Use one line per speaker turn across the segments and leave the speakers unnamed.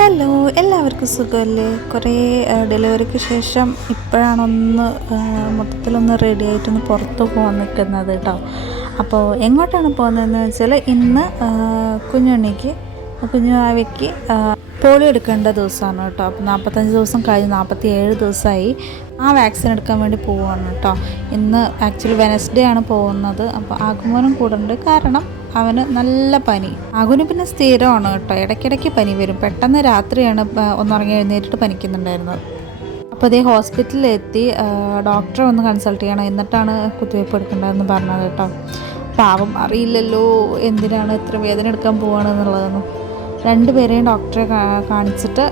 Hello എല്ലാവർക്കും സുഖമല്ലേ? കുറേ ഡെലിവറിക്ക് ശേഷം ഇപ്പോഴാണൊന്ന് മൊത്തത്തിലൊന്ന് റെഡി ആയിട്ടൊന്ന് പുറത്ത് പോകാൻ നിൽക്കുന്നത് കേട്ടോ അപ്പോൾ എങ്ങോട്ടാണ് പോകുന്നതെന്ന് വെച്ചാൽ ഇന്ന് കുഞ്ഞുണ്ണിക്ക് കുഞ്ഞുവാവയ്ക്ക് പോളിയോ എടുക്കേണ്ട ദിവസമാണ് കേട്ടോ അപ്പോൾ നാൽപ്പത്തഞ്ച് ദിവസം കഴിഞ്ഞ് നാൽപ്പത്തി ഏഴ് ദിവസമായി ആ വാക്സിൻ എടുക്കാൻ വേണ്ടി പോവുകയാണ് കേട്ടോ ഇന്ന് ആക്ച്വലി വെനസ്ഡേ ആണ് പോകുന്നത്. അപ്പോൾ ആഗമനം കൂടുന്നുണ്ട് കാരണം അവന് നല്ല പനി. അകുന് പിന്നെ സ്ഥിരമാണ് കേട്ടോ. ഇടയ്ക്കിടയ്ക്ക് പനി വരും. പെട്ടെന്ന് രാത്രിയാണ് ഒന്നുറങ്ങി എഴുന്നേറ്റിട്ട് പനിക്കുന്നുണ്ടായിരുന്നത്. അപ്പോൾ അതേ ഹോസ്പിറ്റലിലെത്തി ഡോക്ടറെ ഒന്ന് കൺസൾട്ട് ചെയ്യണം. എന്നിട്ടാണ് കുത്തിവയ്പ്പ് എടുക്കേണ്ടതെന്ന് പറഞ്ഞത് കേട്ടോ. പാവം അറിയില്ലല്ലോ എന്തിനാണ് ഇത്ര വേദന എടുക്കാൻ പോവാണെന്നുള്ളതൊന്നും രണ്ടുപേരെയും ഡോക്ടറെ കാണിച്ചിട്ട്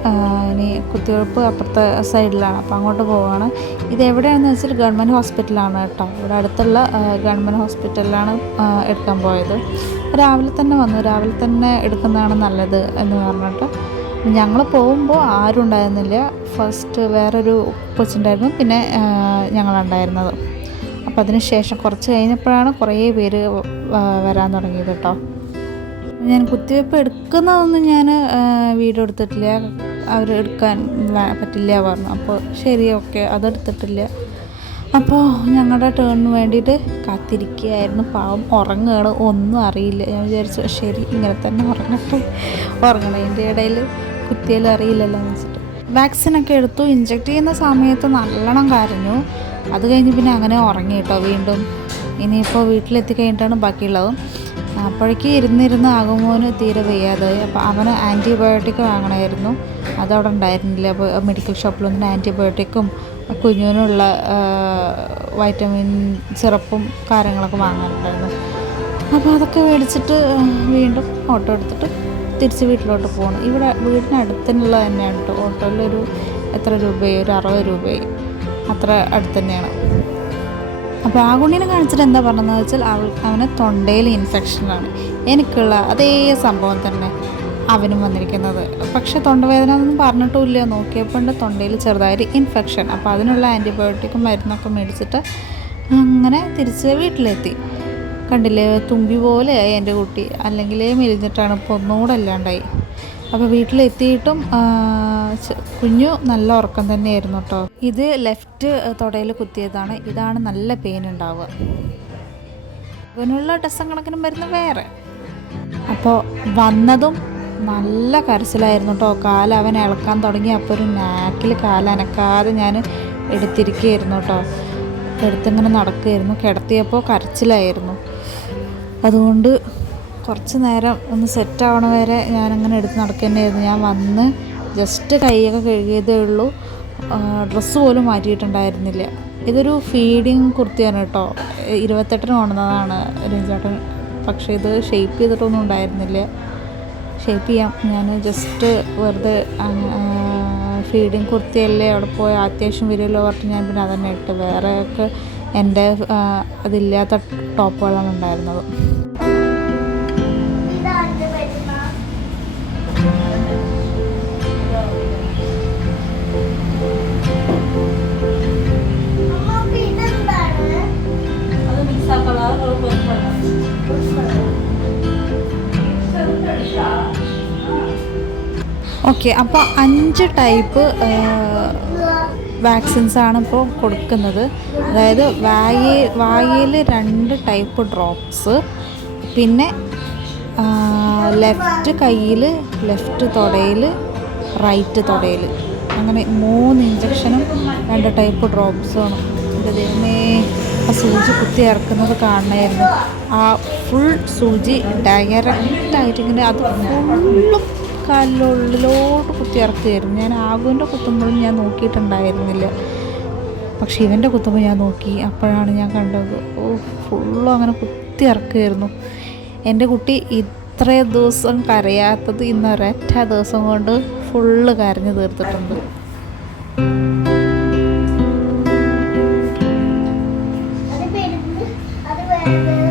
ഇനി കുത്തിവയ്പ്പ് അപ്പുറത്തെ സൈഡിലാണ്. അപ്പോൾ അങ്ങോട്ട് പോവുകയാണ് ഇത് എവിടെയാണെന്ന് വെച്ചാൽ ഗവൺമെന്റ് ഹോസ്പിറ്റലാണ് കേട്ടോ. ഇവിടെ അടുത്തുള്ള ഗവൺമെന്റ് ഹോസ്പിറ്റലിലാണ് എടുക്കാൻ പോയത്. രാവിലെ തന്നെ വന്നു. രാവിലെ തന്നെ എടുക്കുന്നതാണ് നല്ലത് എന്ന് പറഞ്ഞിട്ട്. ഞങ്ങൾ പോകുമ്പോൾ ആരും ഉണ്ടായിരുന്നില്ല. ഫസ്റ്റ് വേറൊരു കൊച്ചുണ്ടായിരുന്നു. പിന്നെ ഞങ്ങളുണ്ടായിരുന്നത് അപ്പോൾ അതിന് ശേഷം കുറച്ച് കഴിഞ്ഞപ്പോഴാണ് കുറേ പേര് വരാൻ തുടങ്ങിയത് കേട്ടോ. ഞാൻ കുത്തിവയ്പ്പ് എടുക്കുന്നതൊന്നും ഞാൻ വീഡിയോ എടുത്തിട്ടില്ല. അവർ എടുക്കാൻ പറ്റില്ല പറഞ്ഞു. അപ്പോൾ ശരി ഓക്കെ. അതെടുത്തിട്ടില്ല അപ്പോൾ ഞങ്ങളുടെ ടേണിന് വേണ്ടിയിട്ട് കാത്തിരിക്കുകയായിരുന്നു. പാവം ഉറങ്ങുകയാണ്. ഒന്നും അറിയില്ല. ഞാൻ വിചാരിച്ചു ശരി ഇങ്ങനെ തന്നെ ഉറങ്ങട്ടെ. ഉറങ്ങണതിന്റെ ഇടയിൽ കുത്തിയാലും അറിയില്ലല്ലോ എന്ന് വെച്ചിട്ട്. വാക്സിനൊക്കെ എടുത്തു. ഇഞ്ചെക്ട് ചെയ്യുന്ന സമയത്ത് നല്ലോണം കരഞ്ഞു. അത് കഴിഞ്ഞ് പിന്നെ അങ്ങനെ ഉറങ്ങി കേട്ടോ വീണ്ടും. ഇനിയിപ്പോൾ വീട്ടിലെത്തി കഴിഞ്ഞിട്ടാണ് ബാക്കിയുള്ളത്. അപ്പോഴേക്ക് ഇരുന്നിരുന്ന് ആകുമോന് തീരെ വയ്യാതായി. അപ്പോൾ അവന് ആന്റിബയോട്ടിക് വാങ്ങണമായിരുന്നു. അതവിടെ ഉണ്ടായിരുന്നില്ല. അപ്പോൾ മെഡിക്കൽ ഷോപ്പിൽ ഷോപ്പിലൊന്നും ആന്റിബയോട്ടിക്കും കുഞ്ഞിനുള്ള വൈറ്റമിൻ സിറപ്പും കാര്യങ്ങളൊക്കെ വാങ്ങാനുണ്ടായിരുന്നു. അപ്പോൾ അതൊക്കെ മേടിച്ചിട്ട് വീണ്ടും ഓട്ടോ എടുത്തിട്ട് തിരിച്ച് വീട്ടിലോട്ട് പോകണം. ഇവിടെ വീടിനടുത്തുള്ള തന്നെയാണ് കേട്ടോ ഓട്ടോയിലൊരു എത്ര രൂപയായി? ഒരു അറുപത് രൂപയായി. അത്ര അടുത്ത് തന്നെയാണ്. അപ്പോൾ ആ കുണ്ണിനെ കാണിച്ചിട്ട് എന്താ പറഞ്ഞതെന്ന് വെച്ചാൽ അവൾ അവന് തൊണ്ടയിൽ ഇൻഫെക്ഷനാണ് എനിക്കുള്ള അതേ സംഭവം തന്നെ. അവനും വന്നിരിക്കുന്നത്. പക്ഷേ തൊണ്ടവേദന ഒന്നും പറഞ്ഞിട്ടുമില്ല. നോക്കിയപ്പോൾ തൊണ്ടയിൽ ചെറുതായിട്ട് ഇൻഫെക്ഷൻ അപ്പോൾ അതിനുള്ള ആന്റിബയോട്ടിക്കും മരുന്നൊക്കെ മേടിച്ചിട്ട് അങ്ങനെ തിരിച്ച് വീട്ടിലെത്തി. കണ്ടില്ലേ തുമ്പി പോലെയായി എന്റെ കുട്ടി. അല്ലെങ്കിൽ മെലിഞ്ഞിട്ടാണ് ഇപ്പോൾ ഒന്നുകൂടെ അല്ലാണ്ടായി അപ്പോൾ വീട്ടിലെത്തിയിട്ടും കുഞ്ഞു നല്ല ഉറക്കം തന്നെയായിരുന്നു കേട്ടോ. ഇത് ലെഫ്റ്റ് തുടയിൽ കുത്തിയതാണ്. ഇതാണ് നല്ല പെയിൻ ഉണ്ടാവുക. ഇവനുള്ള ഡസം കണക്കിനും വരുന്ന വേറെ. അപ്പോൾ വന്നതും നല്ല കരച്ചിലായിരുന്നു കേട്ടോ കാലവൻ അവൻ ഇളക്കാൻ തുടങ്ങി. അപ്പോൾ ഒരു നാക്കിൽ കാലനക്കാതെ ഞാൻ എടുത്തിരിക്കുകയായിരുന്നു കേട്ടോ എടുത്തിങ്ങനെ നടക്കുകയായിരുന്നു. കിടത്തിയപ്പോൾ കരച്ചിലായിരുന്നു. അതുകൊണ്ട് കുറച്ച് നേരം ഒന്ന് സെറ്റ് ആവണ വരെ ഞാനങ്ങനെ എടുത്ത് നടക്കുന്നതായിരുന്നു ഞാൻ വന്ന് ജസ്റ്റ് കൈയൊക്കെ കഴുകിയതേ ഉള്ളൂ. ഡ്രസ്സ് പോലും മാറ്റിയിട്ടുണ്ടായിരുന്നില്ല. ഇതൊരു ഫീഡിങ് കുർത്തിയാണ് കേട്ടോ ഇരുപത്തെട്ടിന് കൊണ്ടുവന്നതാണ് രഞ്ജേട്ടൻ. പക്ഷേ ഇത് ഷെയ്പ്പ് ചെയ്തിട്ടൊന്നും ഉണ്ടായിരുന്നില്ല. ഷേപ്പ് ചെയ്യാം. ഞാൻ ജസ്റ്റ് വെറുതെ ഫീഡിങ് കുർത്തിയല്ലേ അവിടെ പോയി. അത്യാവശ്യം വരുമല്ലോ പറഞ്ഞിട്ട് ഞാൻ പിന്നെ അതന്നെ ഇട്ട്. വേറെയൊക്കെ എന്റെ അതില്ലാത്ത ടോപ്പുകളാണ് ഉണ്ടായിരുന്നത്. ഓക്കെ അപ്പോൾ അഞ്ച് ടൈപ്പ് വാക്സിൻസ് ആണ് ഇപ്പോൾ കൊടുക്കുന്നത്. അതായത് വായി വായയിൽ രണ്ട് ടൈപ്പ് ഡ്രോപ്സ് പിന്നെ ലെഫ്റ്റ് കയ്യിൽ ലെഫ്റ്റ് തുടയിൽ റൈറ്റ് തുടയിൽ. അങ്ങനെ മൂന്ന് ഇഞ്ചക്ഷനും രണ്ട് ടൈപ്പ് ഡ്രോപ്സുമാണ് എന്റെ ദൈവമേ ആ സൂചി കുത്തി ഇറക്കുന്നത് കാണണമായിരുന്നു. ആ ഫുൾ സൂചി ഡയറക്റ്റായിട്ട് ഇങ്ങനെ അത് ഫുള്ളും കാലിനുള്ളിലോട്ട് കുത്തി ഇറക്കുകയായിരുന്നു. ഞാൻ ആകുവിന്റെ കുത്തുമ്പോഴും ഞാൻ നോക്കിയിട്ടുണ്ടായിരുന്നില്ല. പക്ഷേ ഇവന്റെ കുത്തുമ്പോൾ ഞാൻ നോക്കി. അപ്പോഴാണ് ഞാൻ കണ്ടത്. ഓ ഫുള്ളും അങ്ങനെ കുത്തി എന്റെ കുട്ടി ഇത്രയും ദിവസം കരയാത്തത് ഇന്ന് ഒരൊറ്റ ദിവസം കൊണ്ട് ഫുള്ള് കരഞ്ഞു തീർത്തിട്ടുണ്ട്.
Thank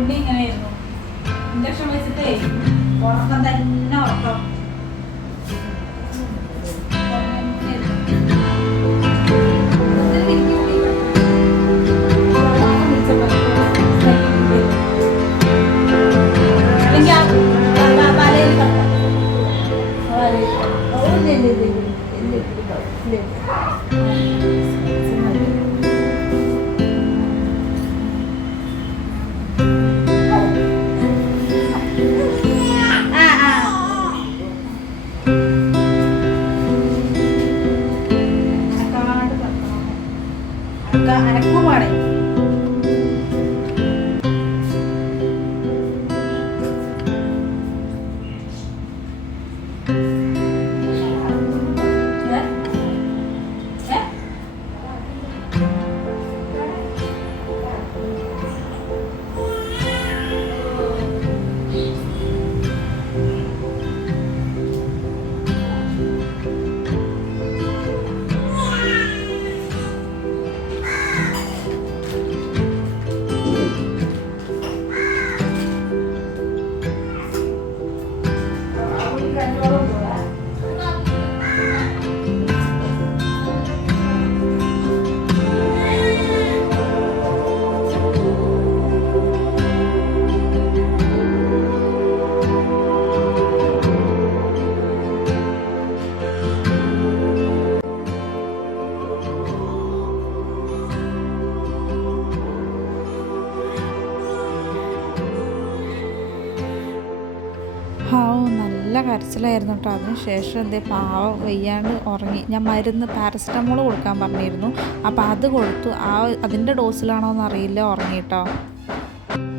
ഉണ്ണി ഇങ്ങനെയായിരുന്നു ഇൻഡക്ഷൻ വെച്ചിട്ടേ ഉറക്കം തന്നെ ഉറക്കം. നല്ല കരച്ചിലായിരുന്നു കേട്ടോ അതിന് ശേഷം എന്തേ പാവം വയ്യാണ്ട് ഉറങ്ങി. ഞാൻ മരുന്ന് പാരസെറ്റമോൾ കൊടുക്കാൻ പറഞ്ഞിരുന്നു. അപ്പോൾ അത് കൊടുത്തു. ആ അതിന്റെ ഡോസിലാണോ എന്ന് അറിയില്ല ഉറങ്ങി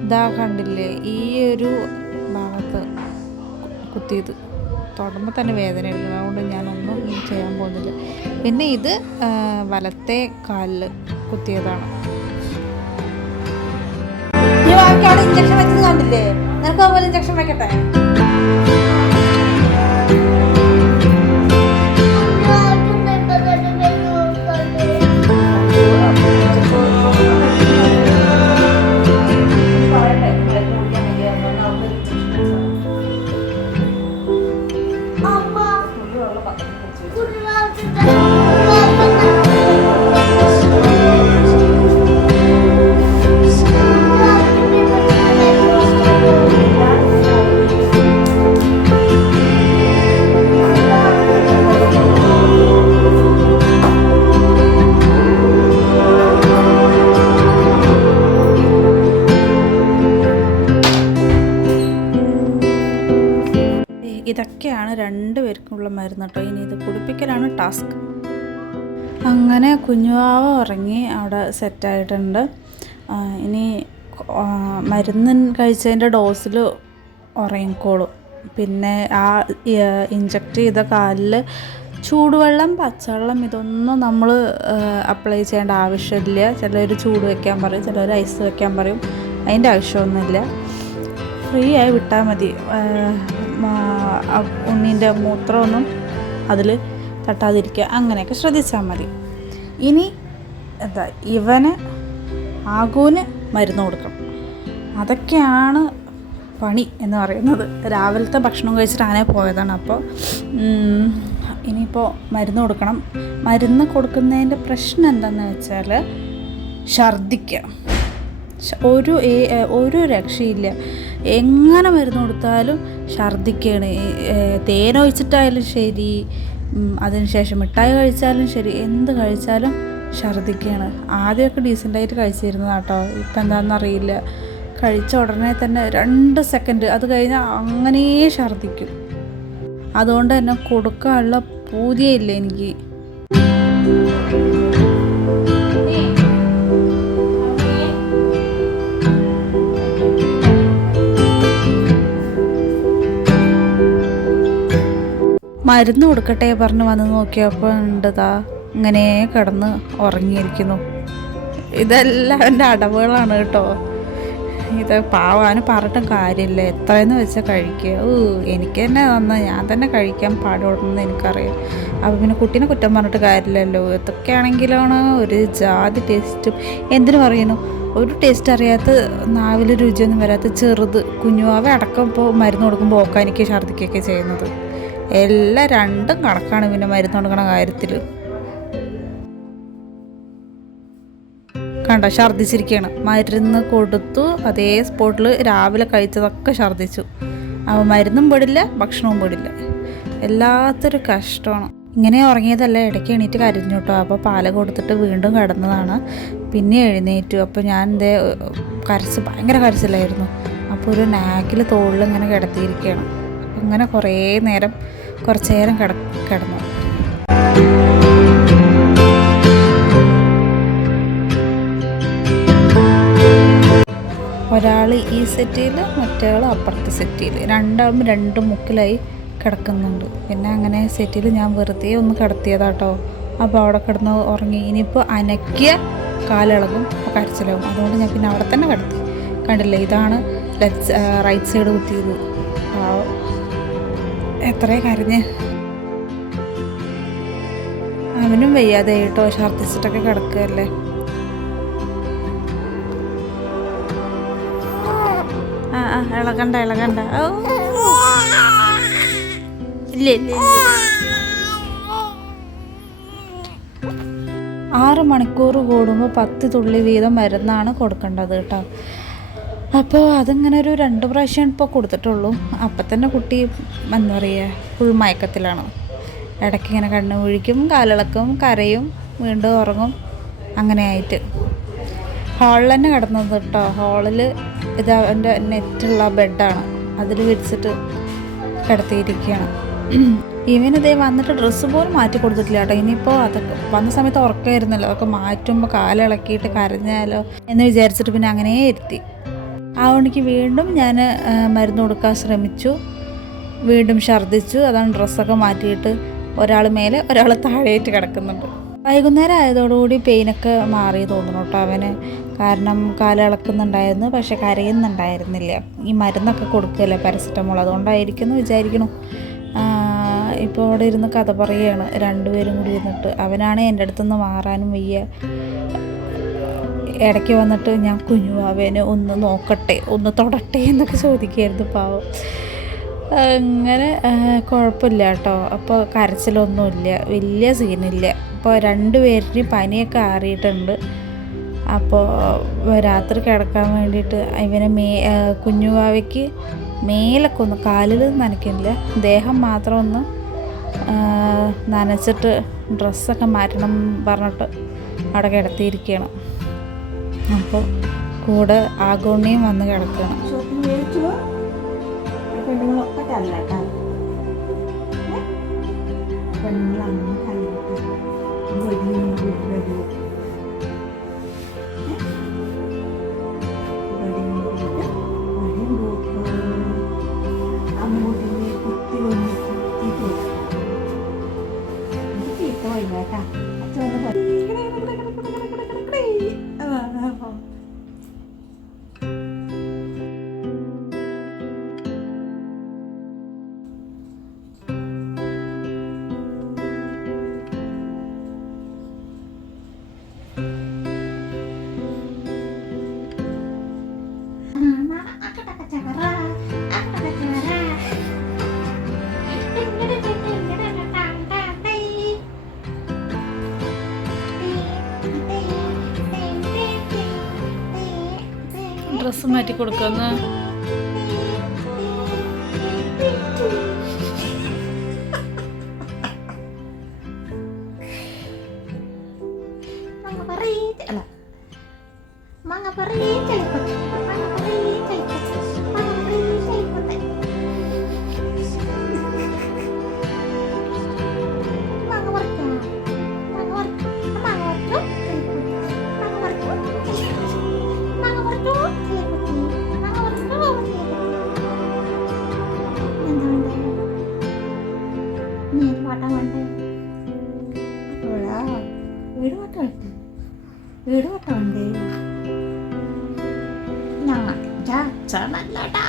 ഇതാ കണ്ടില്ലേ ഈ ഒരു ഭാഗത്ത് കുത്തിയത്. തൊടുമ്പോൾ തന്നെ വേദന ഉള്ളത് അതുകൊണ്ട് ഞാനൊന്നും ചെയ്യാൻ പോകുന്നില്ല. പിന്നെ ഇത് വലത്തെ കാലിൽ കുത്തിയതാണ്. ഇഞ്ചക്ഷൻ വെച്ചത് കണ്ടില്ലേ? നിനക്ക് അതുപോലെ ഇഞ്ചക്ഷൻ വെക്കട്ടെ? അങ്ങനെ കുഞ്ഞുവാവ ഉറങ്ങി അവിടെ സെറ്റായിട്ടുണ്ട് ഇനി മരുന്ന് കഴിച്ചതിന്റെ ഡോസിൽ ഉറങ്ങിക്കോളും. പിന്നെ ആ ഇഞ്ചക്ട് ചെയ്ത കാലിൽ ചൂടുവെള്ളം പച്ചവെള്ളം ഇതൊന്നും നമ്മൾ അപ്ലൈ ചെയ്യേണ്ട ആവശ്യമില്ല. ചിലർ ചൂട് വയ്ക്കാൻ പറയും ചിലർ ഐസ് വയ്ക്കാൻ പറയും. അതിന്റെ ആവശ്യമൊന്നുമില്ല. ഫ്രീ ആയി വിട്ടാൽ മതി. ഉണ്ണീന്റെ മൂത്രമൊന്നും അതിൽ തട്ടാതിരിക്കുക അങ്ങനെയൊക്കെ ശ്രദ്ധിച്ചാൽ മതി. ഇനി എന്താ ഇവന് ആകൂന് മരുന്ന് കൊടുക്കണം. അതൊക്കെയാണ് പണി എന്ന് പറയുന്നത്. രാവിലത്തെ ഭക്ഷണം കഴിച്ചിട്ട് ആനെ പോയതാണ് അപ്പോൾ ഇനിയിപ്പോൾ മരുന്ന് കൊടുക്കണം. മരുന്ന് കൊടുക്കുന്നതിന്റെ പ്രശ്നം എന്താണെന്ന് വെച്ചാൽ ഛർദിക്കുക ഒരു ഒരു രക്ഷയില്ല. എങ്ങനെ മരുന്ന് കൊടുത്താലും ഛർദിക്കുകയാണ് തേനൊഴിച്ചിട്ടായാലും ശരി അതിനുശേഷം മിഠായി കഴിച്ചാലും ശരി എന്ത് കഴിച്ചാലും ഛർദ്ദിക്കുകയാണ് ആദ്യമൊക്കെ ഡീസന്റായിട്ട് കഴിച്ചിരുന്നതാട്ടോ ഇപ്പം എന്താണെന്ന് അറിയില്ല. കഴിച്ച ഉടനെ തന്നെ രണ്ട് സെക്കൻഡ് അത് കഴിഞ്ഞാൽ അങ്ങനെ ഛർദ്ദിക്കും അതുകൊണ്ട് തന്നെ കൊടുക്കാനുള്ള പൂതിയില്ല എനിക്ക്. മരുന്ന് കൊടുക്കട്ടെ പറഞ്ഞ് വന്ന് നോക്കിയപ്പോൾ ഉണ്ടതാ. ഇങ്ങനെ കിടന്ന് ഉറങ്ങിയിരിക്കുന്നു. ഇതെല്ലാം എന്റെ അടവുകളാണ് കേട്ടോ. ഇത് പാവാന് പറഞ്ഞിട്ടും കാര്യമില്ല. എത്രയെന്ന് വെച്ചാൽ കഴിക്കുക. ഓ എനിക്ക് തന്നെ തന്ന. ഞാൻ തന്നെ കഴിക്കാൻ പാടുണ്ടെന്ന് എനിക്കറിയാം. അപ്പോൾ പിന്നെ കുട്ടീനെ കുറ്റം പറഞ്ഞിട്ട് കാര്യമില്ലല്ലോ. ഇതൊക്കെയാണെങ്കിലാണ് ഒരു ജാതി ടേസ്റ്റും. എന്തിനു പറയുന്നു? ഒരു ടേസ്റ്റ് അറിയാത്ത നാവിൽ രുചിയൊന്നും വരാത്ത ചെറുത് കുഞ്ഞുവാവ അടക്കം ഇപ്പോൾ മരുന്ന് കൊടുക്കുമ്പോൾ ഓക്കാനിക്ക് ഛർദ്ദിക്കുകയൊക്കെ ചെയ്യുന്നത്. എല്ലാം രണ്ടും കണക്കാണ് പിന്നെ മരുന്ന് കൊടുക്കണ കാര്യത്തിൽ കണ്ട ഛർദ്ദിച്ചിരിക്കുകയാണ് മരുന്ന് കൊടുത്തു അതേ സ്പോട്ടിൽ രാവിലെ കഴിച്ചതൊക്കെ ഛർദ്ദിച്ചു. അപ്പോൾ മരുന്നും പെടില്ല ഭക്ഷണവും പെടില്ല. എല്ലാത്തൊരു കഷ്ടമാണ്. ഇങ്ങനെ ഉറങ്ങിയതല്ല ഇടയ്ക്ക് എണീറ്റ് കരഞ്ഞു കേട്ടോ. അപ്പോൾ പാൽ കൊടുത്തിട്ട് വീണ്ടും കിടന്നതാണ്. പിന്നെ എഴുന്നേറ്റു. അപ്പോൾ ഞാൻ എന്തേ കരച്ച് ഭയങ്കര കരച്ചിലായിരുന്നു. അപ്പോൾ ഒരു നാക്കിൽ തോളിൽ ഇങ്ങനെ കിടത്തിയിരിക്കുകയാണ് അങ്ങനെ കുറേ നേരം കുറച്ച് നേരം കിട കിടന്നു. ഒരാൾ ഈ സെറ്റിയിൽ മറ്റേയാൾ അപ്പുറത്തെ സെറ്റിയിൽ രണ്ടാളും രണ്ട് മുക്കിലായി കിടക്കുന്നുണ്ട്. പിന്നെ അങ്ങനെ സെറ്റിൽ ഞാൻ വെറുതെ ഒന്ന് കിടത്തിയതാട്ടോ. അപ്പോൾ അവിടെ കിടന്ന് ഉറങ്ങി. ഇനിയിപ്പോൾ അനക്കിയ കാലിളകും കരച്ചിലാവും. അതുകൊണ്ട് ഞാൻ പിന്നെ അവിടെ തന്നെ കിടത്തി. കണ്ടില്ലേ? ഇതാണ് ലെഫ്റ്റ് റൈറ്റ് സൈഡ് കുത്തിയത്. എത്രയും കരഞ്ഞ്. അവനും വയ്യാതെ കേട്ടോ ഛർദ്ദിച്ചിട്ടൊക്കെ കിടക്കുകയല്ലേ. ആ ആ ഇളകണ്ട ഇളകണ്ട. ഇല്ല. ആറ് മണിക്കൂർ കൂടുമ്പോൾ പത്ത് തുള്ളി വീതം മരുന്നാണ് കൊടുക്കേണ്ടത് കേട്ടോ. അപ്പോൾ അതിങ്ങനെ ഒരു രണ്ട് പ്രാവശ്യം ഇപ്പോൾ കൊടുത്തിട്ടുള്ളൂ. അപ്പം തന്നെ കുട്ടി എന്താ പറയുക ഫുൾ മയക്കത്തിലാണ്. ഇടയ്ക്ക് ഇങ്ങനെ കണ്ണ് ഒഴിക്കും കാലിളക്കും കരയും വീണ്ടും ഉറങ്ങും. അങ്ങനെ ആയിട്ട്. ഹാളിൽ തന്നെ കിടന്നത് കേട്ടോ ഹാളിൽ ഇത് അവന്റെ നെറ്റുള്ള ബെഡാണ് അതിൽ വിരിച്ചിട്ട് കിടത്തിയിരിക്കുകയാണ് ഇവൻ ഇതേ വന്നിട്ട് ഡ്രസ്സ് പോലും മാറ്റി കൊടുത്തിട്ടില്ല കേട്ടോ ഇനിയിപ്പോൾ അതൊക്കെ വന്ന സമയത്ത് ഉറക്കമായിരുന്നല്ലോ അതൊക്കെ മാറ്റുമ്പോൾ കാലിളക്കിയിട്ട് കരഞ്ഞാലോ എന്ന് വിചാരിച്ചിട്ട് പിന്നെ അങ്ങനെ ഇരുത്തി. അതുകൊണ്ടെനിക്ക് വീണ്ടും ഞാൻ മരുന്ന് കൊടുക്കാൻ ശ്രമിച്ചു. വീണ്ടും ഛർദ്ദിച്ചു. അതാണ് ഡ്രസ്സൊക്കെ മാറ്റിയിട്ട് ഒരാൾ മേലെ ഒരാൾ താഴെയായിട്ട് കിടക്കുന്നുണ്ട്. വൈകുന്നേരം ആയതോടുകൂടി പെയിനൊക്കെ മാറി തോന്നുന്നു കേട്ടോ അവന്. കാരണം കാലിളക്കുന്നുണ്ടായിരുന്നു പക്ഷെ കരയുന്നുണ്ടായിരുന്നില്ല. ഈ മരുന്നൊക്കെ കൊടുക്കുകയല്ലേ പാരസെറ്റമോൾ. അതുകൊണ്ടായിരിക്കുന്നു വിചാരിക്കണു ഇപ്പോൾ അവിടെ ഇരുന്ന് കഥ പറയുകയാണ്. രണ്ടുപേരും കൂടി ഇരുന്നിട്ട് അവനാണ് എന്റെ അടുത്തുനിന്ന് മാറാനും വയ്യ. ഇടയ്ക്ക് വന്നിട്ട് ഞാൻ കുഞ്ഞുവാവേനെ ഒന്ന് നോക്കട്ടെ ഒന്ന് തൊടട്ടെ എന്നൊക്കെ ചോദിക്കുമായിരുന്നു പാവം. അങ്ങനെ കുഴപ്പമില്ല കേട്ടോ. അപ്പോൾ കരച്ചിലൊന്നുമില്ല. വലിയ സീനില്ല. അപ്പോൾ രണ്ടുപേരുടെയും പനിയൊക്കെ ആറിയിട്ടുണ്ട്. അപ്പോൾ രാത്രി കിടക്കാൻ വേണ്ടിയിട്ട് ഇവനെ മേ കുഞ്ഞുവാവയ്ക്ക് മേലൊക്കെ ഒന്ന് കാലിൽ നനയ്ക്കുന്നില്ല ദേഹം മാത്രം ഒന്ന് നനച്ചിട്ട് ഡ്രസ്സൊക്കെ മാറ്റണം പറഞ്ഞിട്ട് അവിടെ കിടത്തിയിരിക്കുകയാണ്. അപ്പോൾ കൂടെ ആഗോണിയും വന്ന്
കിടക്കണം പെണ്ണുങ്ങളൊക്കെ
ഡ്രസ്സ് മാറ്റി കൊടുക്കുന്ന
അല്ല parit, ala. ഞങ്ങൾക്ക് അച്ഛനല്ലടാ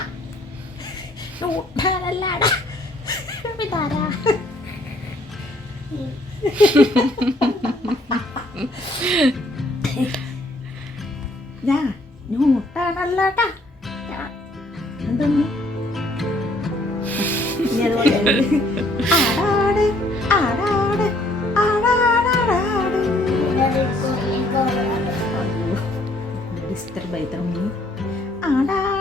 ഷൂട്ടാനല്ലടാ ഇതാരാ
ഞാൻ ന്യൂട്ടാണല്ലോ ട്ടാ. ഞാൻ- എന്തെന്ന്? ആടാട്, ആടാട്, ആടാടാടാട്. ഡിസ്റ്റർബ് ആയി തമ്മി. ആടാട്,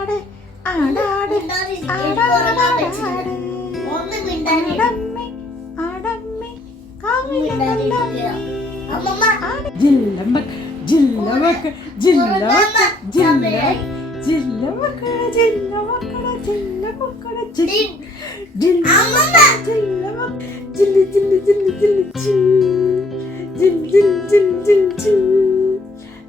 ജില്ല ജില്ല ജില്ല
ജില്ല
ജില്ലമക്ക ജില്ല ജില്ല ജില്ല ജില്ല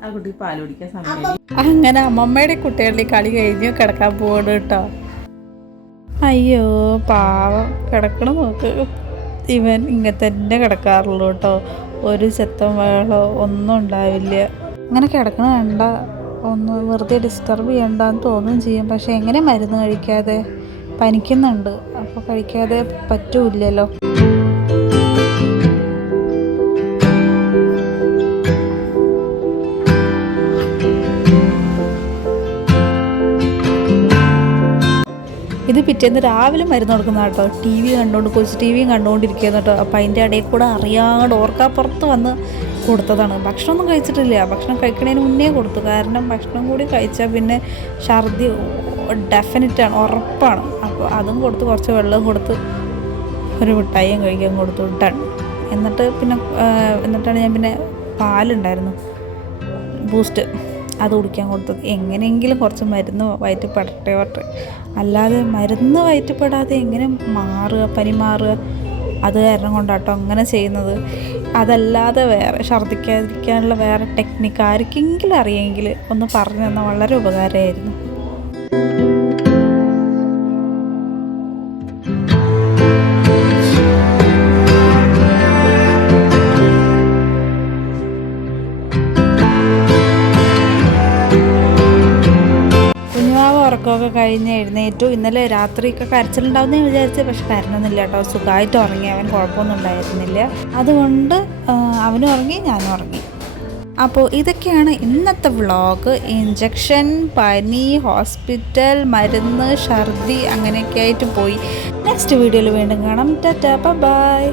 ആ കുട്ടി പാൽ കുടിക്കാൻ സമയം അങ്ങനെ അമ്മമ്മയുടെ കുട്ടികളുടെ കളി കഴിഞ്ഞ് കിടക്കാൻ പോകണം കേട്ടോ. അയ്യോ പാവം. കിടക്കണ നോക്ക് ഇവൻ ഇങ്ങനെ തന്നെ കിടക്കാറുള്ളൂ കേട്ടോ. ഒരു ചെത്തം വേളോ ഒന്നും ഉണ്ടാവില്ല. ഇങ്ങനെ കിടക്കണ കണ്ട ഒന്ന് വെറുതെ ഡിസ്റ്റർബ് ചെയ്യണ്ടെന്ന് തോന്നുകയും ചെയ്യും. പക്ഷെ എങ്ങനെ മരുന്ന് കഴിക്കാതെ പനിക്കുന്നുണ്ട്. അപ്പോൾ കഴിക്കാതെ പറ്റൂല്ലല്ലോ. ഇത് പിറ്റേന്ന് രാവിലെ മരുന്ന് കൊടുക്കുന്ന കേട്ടോ. ടി വി കണ്ടുകൊണ്ട് കൊച്ചു ടി വിയും കണ്ടുകൊണ്ടിരിക്കുകയെന്ന് കേട്ടോ. അപ്പം അതിന്റെ ഇടയിൽ കൂടെ അറിയാണ്ട് ഓർക്കാപ്പുറത്ത് വന്ന് കൊടുത്തതാണ്. ഭക്ഷണമൊന്നും കഴിച്ചിട്ടില്ല. ഭക്ഷണം കഴിക്കണതിന് മുന്നേ കൊടുത്തു. കാരണം ഭക്ഷണം കൂടി കഴിച്ചാൽ പിന്നെ ഛർദി ഡെഫിനറ്റാണ് ഉറപ്പാണ്. അപ്പോൾ അതും കൊടുത്ത് കുറച്ച് വെള്ളം കൊടുത്ത് ഒരു മിഠായിയും കഴിക്കാൻ കൊടുത്തു. ഡൺ എന്നിട്ട് പിന്നെ എന്നിട്ടാണ് ഞാൻ പിന്നെ പാലുണ്ടായിരുന്നു. ബൂസ്റ്റ് അത് കുടിക്കാൻ കൊടുത്തത്. എങ്ങനെയെങ്കിലും കുറച്ച് മരുന്ന് വയറ്റിപ്പെടട്ടെ പെടട്ടെ അല്ലാതെ മരുന്ന് വയറ്റിപ്പെടാതെ എങ്ങനെ മാറുക പനി മാറുക? അത് കാരണം കൊണ്ടാട്ടോ അങ്ങനെ ചെയ്യുന്നത്. അതല്ലാതെ വേറെ ഛർദ്ദിക്കാതിരിക്കാനുള്ള വേറെ ടെക്നിക്ക് ആർക്കെങ്കിലും അറിയെങ്കിൽ ഒന്ന് പറഞ്ഞു തന്നാൽ വളരെ ഉപകാരമായിരുന്നു. എഴുന്നേറ്റു. ഇന്നലെ രാത്രിയൊക്കെ കരച്ചിലുണ്ടാവുന്ന വിചാരിച്ചു പക്ഷെ കരഞ്ഞൊന്നുമില്ല കേട്ടോ. സുഖമായിട്ട് ഉറങ്ങി. അവൻ കുഴപ്പമൊന്നും ഉണ്ടായിരുന്നില്ല. അതുകൊണ്ട് അവനും ഉറങ്ങി ഞാനും ഉറങ്ങി. അപ്പോൾ ഇതൊക്കെയാണ് ഇന്നത്തെ വ്ളോഗ്. ഇഞ്ചക്ഷൻ പനി ഹോസ്പിറ്റൽ മരുന്ന് ഛർദി അങ്ങനെയൊക്കെ ആയിട്ട് പോയി. നെക്സ്റ്റ് വീഡിയോയിൽ വീണ്ടും കാണാം. Tata bye.